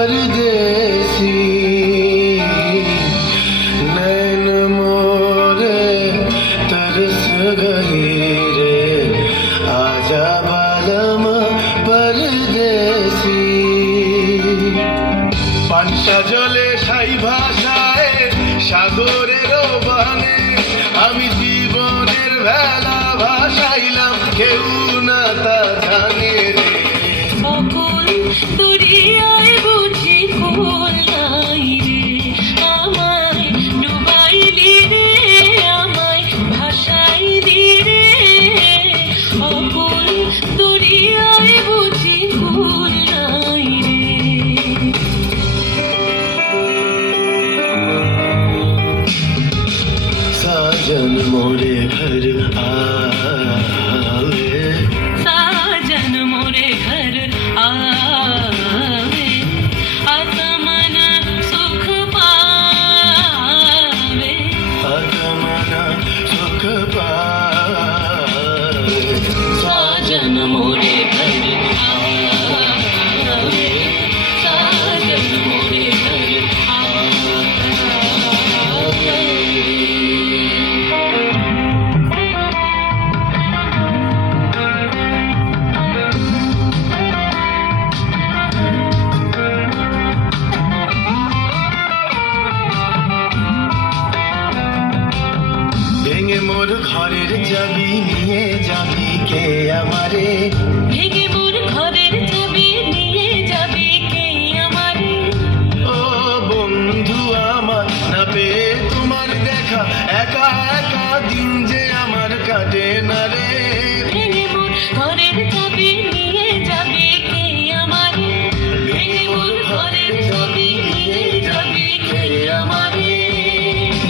परदेसी नैन मोरे तरस गई रे आजा बालम परदेसी पांचा जले साई भाषाয় সাগরের বানে আমি জীবনের ভেলা ভাসাইলাম কেউ না তা জানে রে অকুল দরিয়ায় বুঝি কুল নাই রে আমায় ডুবাইলি রে আমায় ভাসাইলি রে অকুল দরিয়ায় বুঝি কুল নাই রে साजन मोरे घर आवे साजन मोरे घर आवे आत्मना सुख पावे आत्मना सुख पावे साजन मोरे घर आवे साजन मोरे घर आवे ভেঙে মোর ঘরের চাবি নিয়ে যাবি কে আমারে ভেঙে মোর ঘরের চাবি নিয়ে যাবি কে আমারে ও বন্ধু আমার না পেয়ে তোমার দেখা একা একা দিন যে আমার কাটে না রে ভেঙে মোর ঘরের চাবি নিয়ে যাবি কে আমারে ভেঙে মোর ঘরের চাবি নিয়ে যাবি কে আমারে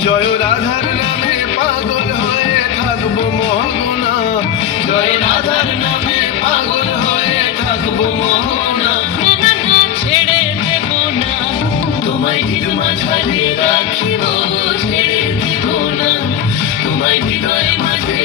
জয় রাধার নামে পাগল হয়ে থাকবো মোহনা জয় রাধার নামে পাগল হয়ে থাকবো মোহনা না না না ছেড়ে দেব না তোমায় হৃদ মাঝারে রাখিব ছেড়ে দেব না তোমায় হৃদয় মাঝে